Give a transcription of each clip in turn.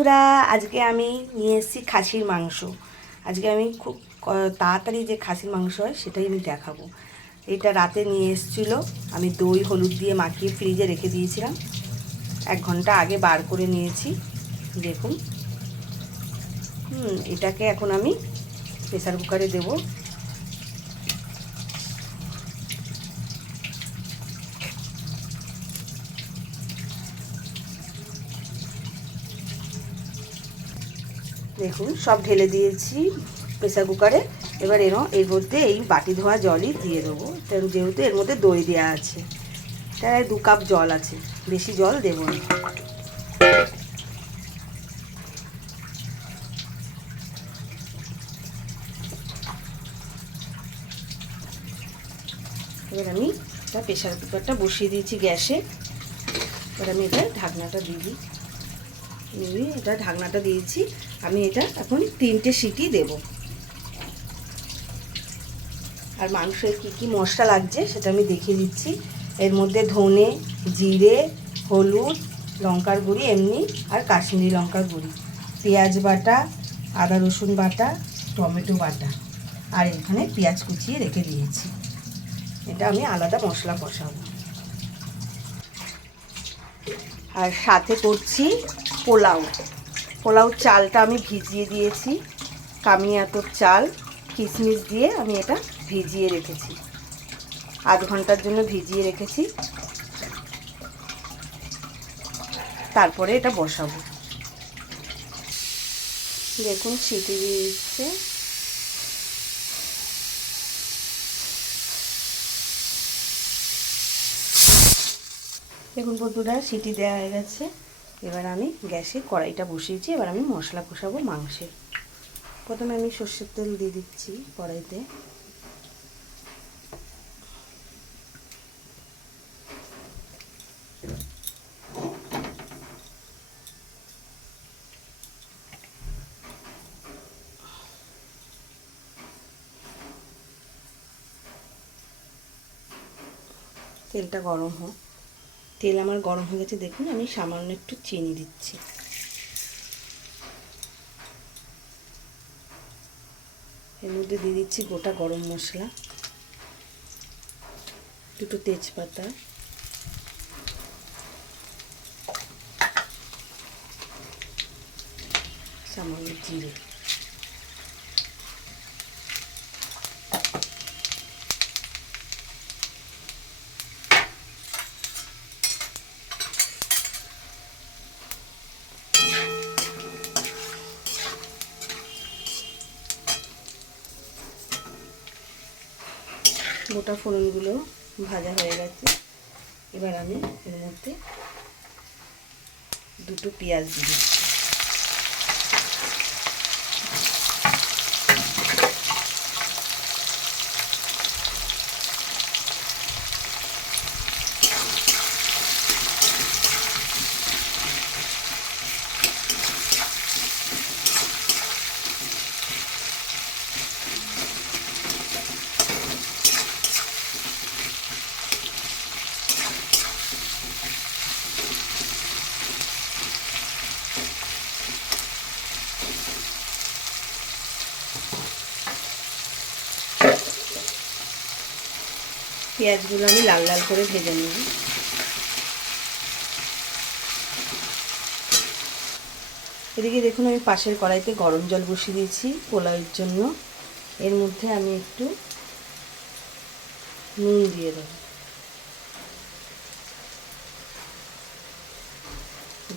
বন্ধুরা, আজকে আমি নিয়ে এসেছি খাসির মাংস। আজকে আমি খুব তাড়াতাড়ি যে খাসির মাংস হয় সেটাই আমি দেখাবো। এটা রাতে নিয়ে এসেছিলো, আমি দই হলুদ দিয়ে মাখিয়ে ফ্রিজে রেখে দিয়েছিলাম। 1 ঘন্টা আগে বার করে নিয়েছি, দেখুন। এটাকে এখন আমি প্রেসার কুকারে দেবো। দেখুন, সব ঢেলে দিয়েছি প্রেসার কুকারে। এবার এর মধ্যে এই বাটি ধোয়া জলই দিয়ে দেবো, যেহেতু এর মধ্যে দই দেওয়া আছে। তাই 2 কাপ জল আছে, বেশি জল দেবো না। এবার আমি প্রেসার কুকারটা বসিয়ে দিয়েছি গ্যাসে। এবার আমি এটা ঢাকনাটা দিয়ে দিই। এটা ঢাকনাটা দিয়েছি, আমি এটা এখন 3টে সিটি দেব। আর মাংসের কী মশলা লাগছে সেটা আমি দেখিয়ে দিচ্ছি। এর মধ্যে ধনে, জিরে, হলুদ, লঙ্কার গুঁড়ি এমনি, আর কাশ্মীরি লঙ্কার গুঁড়ি, পেঁয়াজ বাটা, আদা রসুন বাটা, টমেটো বাটা, আর এখানে পেঁয়াজ কুচিয়ে রেখে দিয়েছি। এটা আমি আলাদা মশলা কষাবো। আর সাথে করছি পোলাও চালটা আমি ভিজিয়ে দিয়েছি। কামিয়াতর চাল, কিশমিশ দিয়ে আমি এটা ভিজিয়ে রেখেছি, 8 ঘন্টার জন্য ভিজিয়ে রেখেছি। তারপরে এটা বসাবো। দেখুন, সিটি দিয়ে দিচ্ছে। দেখুন বন্ধুরা, সিটি দেওয়া হয়ে গেছে। এবার আমি গ্যাসে কড়াইটা বসিয়েছি। এবার আমি মশলা কষাবো মাংসের। প্রথমে আমি সর্ষের তেল দিয়ে দিচ্ছি কড়াইতে। তেলটা গরম হোক। তেল আমার গরম হয়ে গেছে, দেখুন। আমি সামান্য একটু চিনি দিচ্ছি। এর মধ্যে দিয়ে দিচ্ছি গোটা গরম মশলা, 2টো তেজপাতা, সামান্য জিরে। গোটা ফোড়নগুলো ভাজা হয়ে গেছে। এবার আমি এর মধ্যে 2টো পেঁয়াজ দিয়ে দিচ্ছি। পেঁয়াজগুলো আমি লাল লাল করে ভেজে নেব। এদিকে দেখুন, আমি পাশের কড়াইতে গরম জল বসিয়ে দিয়েছি পোলাওয়ের জন্য। এর মধ্যে আমি একটু নুন দিয়ে দেব,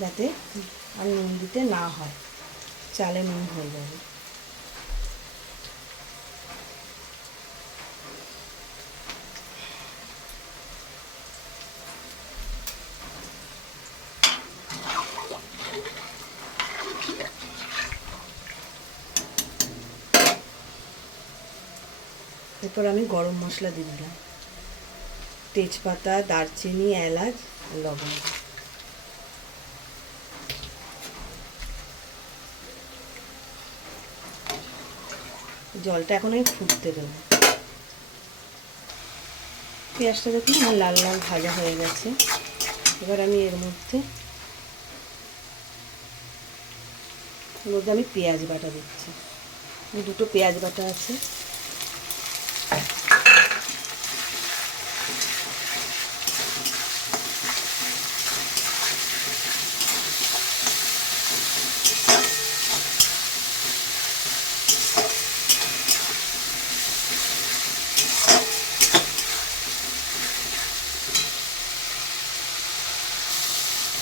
যাতে আর নুন দিতে না হয়, চালে নুন হয়ে যাবে। এরপর আমি গরম মশলা দিয়ে দিলাম, তেজপাতা, দারচিনি, এলাচ, লবঙ্গ। জলটা এখন আমি ফুটতে দেবো। পেঁয়াজটা দেখুন আমার লাল লাল ভাজা হয়ে গেছে। এবার আমি এর মধ্যে এর মধ্যে আমি পেঁয়াজ বাটা দিচ্ছি, দুটো পেঁয়াজ বাটা আছে।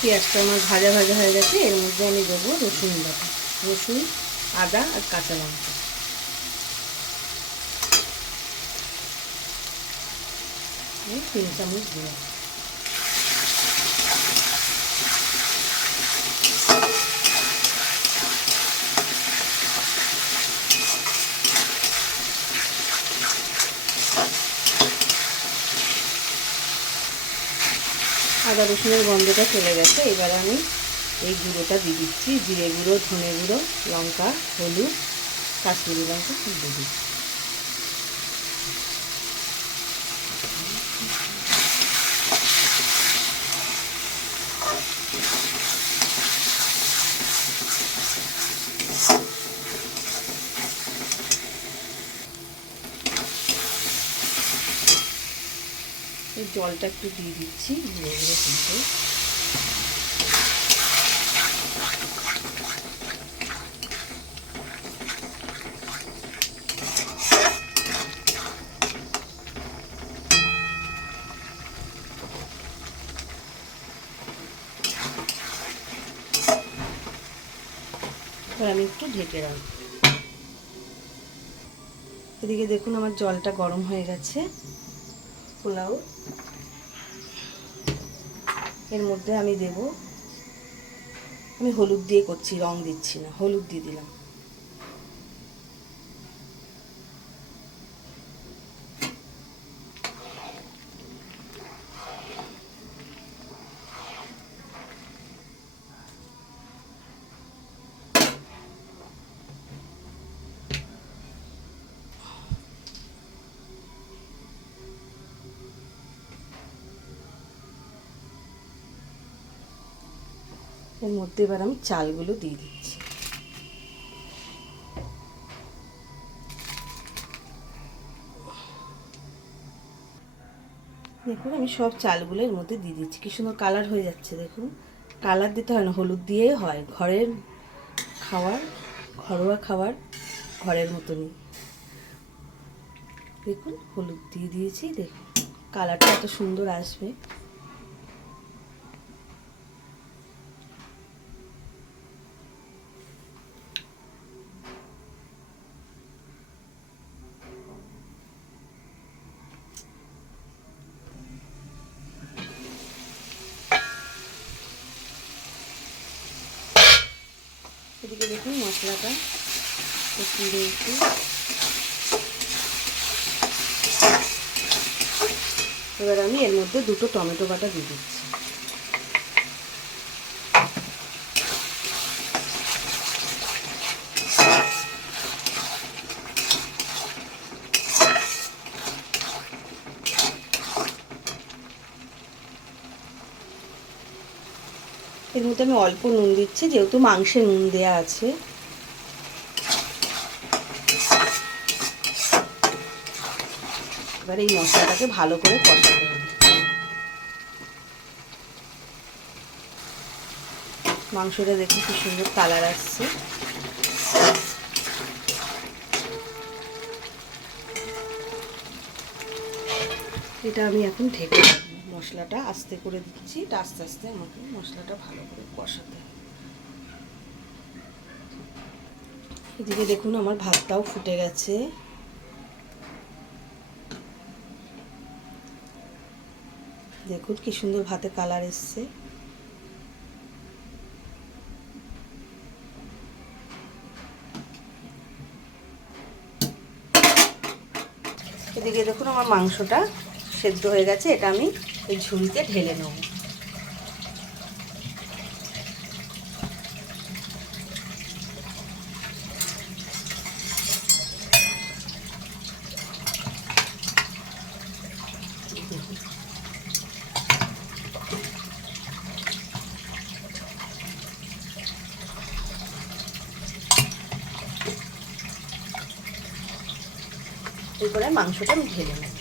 পেঁয়াজটা আমার ভাজা ভাজা হয়ে গেছে, এর মধ্যে আমি দেবো রসুন বাটা, রসুন, আদা আর কাঁচা লঙ্কা। 3 চামচ দিলাম। আদা রসুনের গন্ধটা চলে গেছে, এবার আমি এই গুঁড়োটা দিয়ে দিচ্ছি, জিরে গুঁড়ো, ধনে গুঁড়ো, লঙ্কা, হলুদ, কাশ্মীরি লঙ্কা দিয়ে দিচ্ছি। এই জলটা একটু দিয়ে দিচ্ছি ধীরে ধীরে কিন্তু। আমি একটু ঢেকে রাখবো। এদিকে দেখুন আমার জলটা গরম হয়ে গেছে। পোলাও এর মধ্যে আমি দেব, আমি হলুদ দিয়ে করছি, রং দিচ্ছি না, হলুদ দিয়ে দিলাম। এর মধ্যে এবার আমি চালগুলো দিয়ে দিচ্ছি। দেখুন আমি সব চালগুলো এর মধ্যে দিয়ে দিচ্ছি, কি সুন্দর কালার হয়ে যাচ্ছে। দেখুন কালার দিতে হয় না, হলুদ দিয়েই হয়। ঘরের খাবার, ঘরোয়া খাবার ঘরের মতনই। দেখুন হলুদ দিয়ে দিয়েছি, দেখুন কালারটা এত সুন্দর আসবে। এদিকে দেখুন মশলাটা কষিয়ে দিয়েছি। এবার আমি এর মধ্যে দুটো টমেটো বাটা দিয়ে দিচ্ছি। এর মধ্যে আমি অল্প নুন দিচ্ছি, যেহেতু মাংসে নুন দেয়া আছে। এবার এই মশলাটাকে ভালো করে কষাতে হবে। মাংসটা দেখুন কি সুন্দর কালার আসছে। এটা আমি এখন ঢেকে রাখবো। মশলাটা আস্তে করে দিচ্ছি, এটা আস্তে আস্তে আমাকে মশলাটা ভালো করে কষাতে হবে। এদিকে দেখুন আমার ভাতটাও ফুটে গেছে। দেখুন কি সুন্দর ভাতে কালার এসছে। এদিকে দেখুন আমার মাংসটা সেদ্ধ হয়ে গেছে, এটা আমি এই ঝুড়িতে ঢেলে নেব। এরপরে মাংসটা আমি ঢেলে নেব।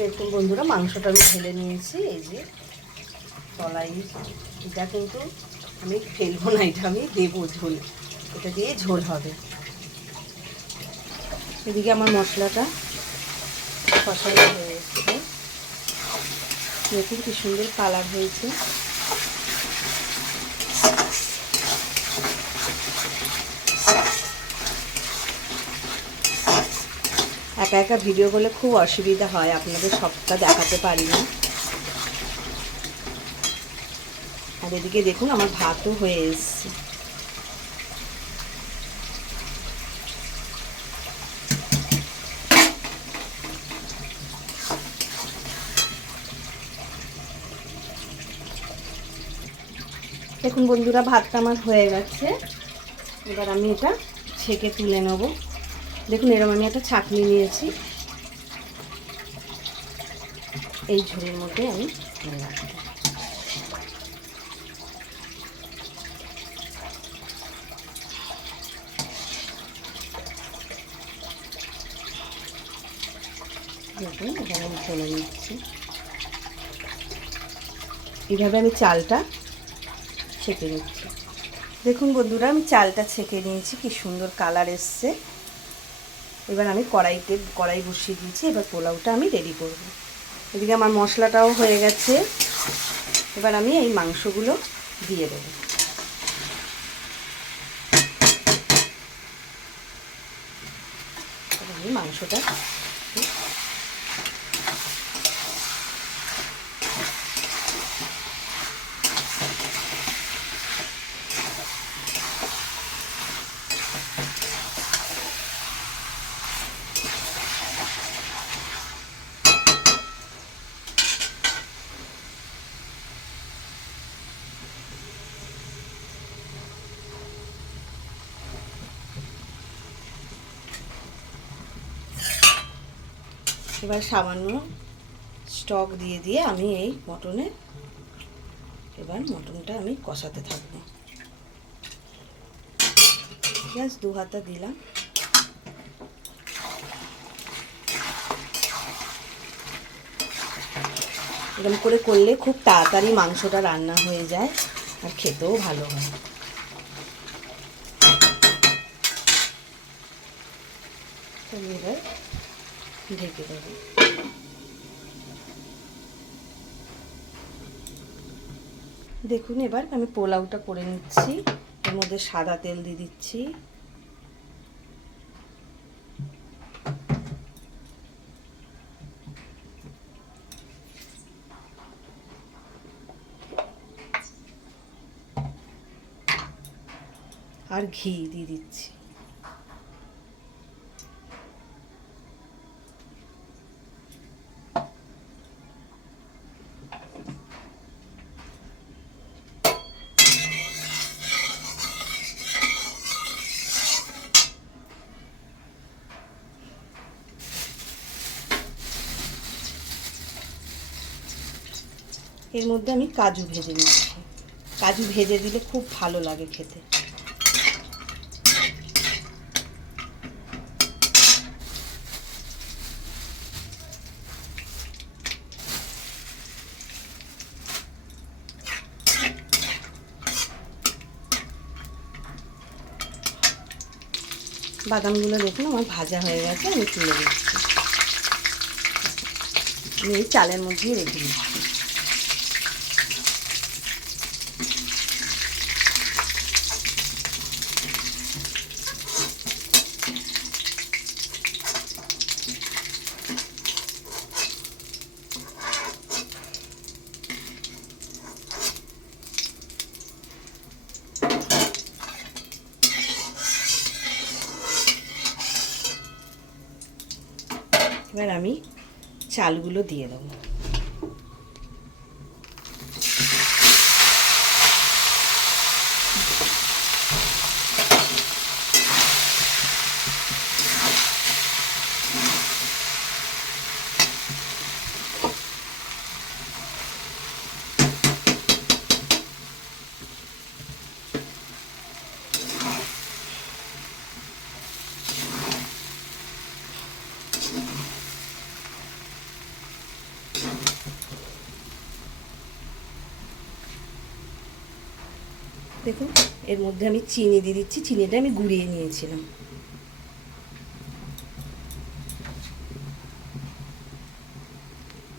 দেখুন বন্ধুরা, মাংসটা আমি ঢেলে নিয়েছি। এই যে তলাই, এটা কিন্তু আমি ফেলবো না, এটা আমি দেবো ঝোল, এটা দিয়ে ঝোল হবে। এদিকে আমার মশলাটা কষানো হয়ে এসেছে, দেখুন কি সুন্দর কালার হয়েছে। একা একা ভিডিও করলে খুব অসুবিধা হয়, আপনাদের সবটা দেখাতে পারি না। আর এদিকে দেখুন আমার ভাতও হয়ে এসছে। দেখুন বন্ধুরা, ভাতটা আমার হয়ে গেছে। এবার আমি এটা ছেঁকে তুলে নেব। দেখুন এরকম আমি একটা ছাঁকনি নিয়েছি, এই ঝোলের মধ্যে আমি রাখবো। দেখুন এখানে আমি ঢেলে নিচ্ছি। এইভাবে আমি চালটা ছেঁকে নিচ্ছি। দেখুন বন্ধুরা, আমি চালটা ছেঁকে নিয়েছি, কি সুন্দর কালার এসছে। এবার আমি কড়াই বসিয়ে দিয়েছি। এবার পোলাওটা আমি রেডি করব। এদিকে আমার মশলাটাও হয়ে গেছে। এবার আমি এই মাংসগুলো দিয়ে দেবো। আমি মাংসটা এবার সামান্য স্টক দিয়ে দিয়ে আমি এই মটনটা আমি কষাতে থাকবো। গ্যাস 2 হাতা দিলাম। এরকম করে করলে খুব তাড়াতাড়ি মাংসটা রান্না হয়ে যায় আর খেতেও ভালো হয়। এবার ঢেকে দেবো। দেখুন এবার আমি পোলাওটা করে নিচ্ছি। এর মধ্যে সাদা তেল দিয়ে দিচ্ছি। আর ঘি দিয়ে দিচ্ছি। এর মধ্যে আমি কাজু ভেজে নিচ্ছি। কাজু ভেজে দিলে খুব ভালো লাগে খেতে। বাদামগুলো দেখুন আমার ভাজা হয়ে গেছে, আমি তুলে দিচ্ছি। আমি এই চালের মধ্যেই রেখে দিচ্ছি। এবার আমি চালগুলো দিয়ে দেবো। দেখুন এর মধ্যে আমি চিনি দিয়ে দিচ্ছি, চিনিটা আমি গুঁড়িয়ে নিয়েছিলাম।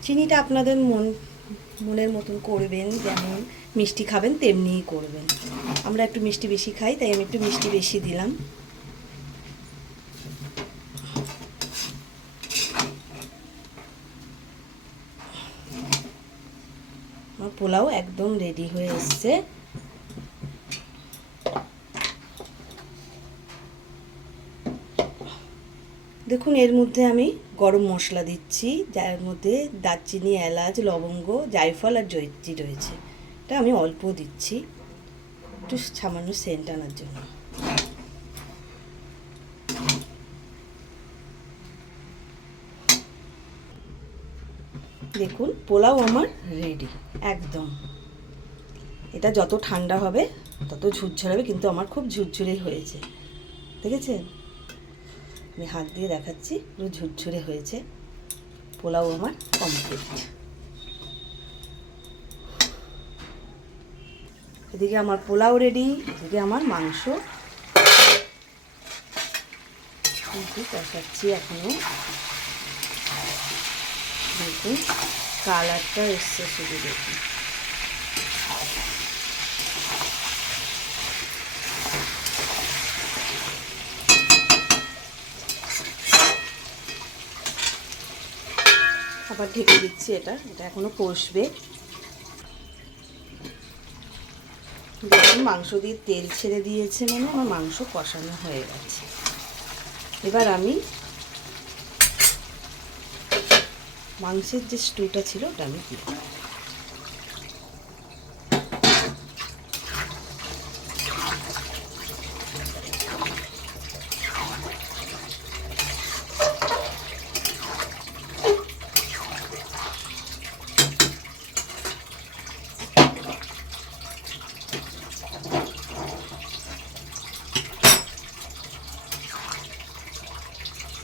চিনিটা আপনাদের মনের মতন করবেন, যেমন মিষ্টি খাবেন তেমনিই করবেন। আমরা একটু মিষ্টি বেশি খাই, তাই আমি একটু মিষ্টি বেশি দিলাম। আমার পোলাও একদম রেডি হয়ে এসছে। দেখুন এর মধ্যে আমি গরম মশলা দিচ্ছি, যার মধ্যে দারচিনি, এলাচ, লবঙ্গ, জায়ফল আর জয়িত্রী রয়েছে। এটা আমি অল্প দিচ্ছি, একটু সামান্য সেন্ট আনার জন্য। দেখুন পোলাও আমার রেডি একদম। এটা যত ঠান্ডা হবে তত ঝুরঝুরে হবে, কিন্তু আমার খুব ঝুরঝুরেই হয়েছে, দেখেছেন? আমি হাত দিয়ে দেখাচ্ছি, পুরো ঝুরঝুরে হয়েছে। পোলাও আমার কমপ্লিট। এদিকে আমার পোলাও রেডি, এদিকে আমার মাংস কষাচ্ছি এখনো। দেখুন কালারটা এসছে, শুধু দেখুন। আবার ঢেকে দিচ্ছি, এটা এখনো কষবে। দেখুন মাংস দিয়ে তেল ছেড়ে দিয়েছে, মানে আমার মাংস কষানো হয়ে গেছে। এবার আমি মাংসের যে স্টুটা ছিল ওটা আমি দিই।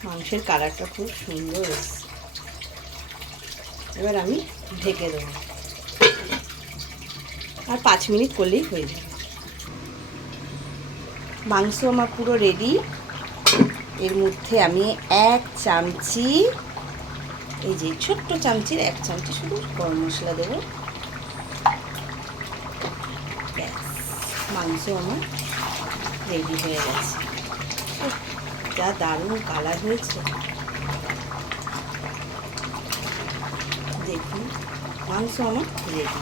মাংসের কালারটা খুব সুন্দর এসছে। এবার আমি ঢেকে দেবো, আর 5 মিনিট করলেই হয়ে যাবে। মাংস আমার পুরো রেডি। এর মধ্যে আমি 1 চামচি, এই যে ছোট্ট চামচির 1 চামচি শুধু গরম মশলা দেবো। ব্যাস, মাংস আমার রেডি হয়ে গেছে। যা দারুণ কালার হয়েছে, দেখুন মাংস আমার রেডি।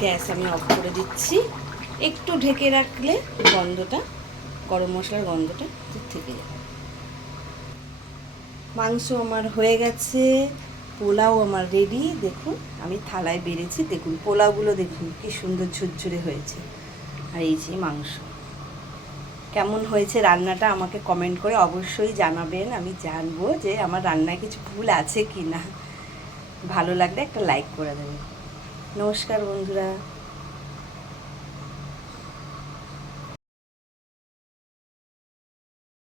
গ্যাস আমি অফ করে দিচ্ছি। একটু ঢেকে রাখলে গন্ধটা, গরম মশলার গন্ধটা থেকে যাবে। মাংস আমার হয়ে গেছে, পোলাও আমার রেডি। দেখুন আমি থালায় বেড়েছি, দেখুন পোলাওগুলো দেখুন কি সুন্দর ঝুরঝুরে হয়েছে। আর এই যে মাংস, কেমন হয়েছে রান্নাটা আমাকে কমেন্ট করে অবশ্যই জানাবেন। আমি জানবো যে আমার রান্নায় কিছু ভুল আছে কি না। ভালো লাগলে একটা লাইক করে দেবেন। নমস্কার বন্ধুরা।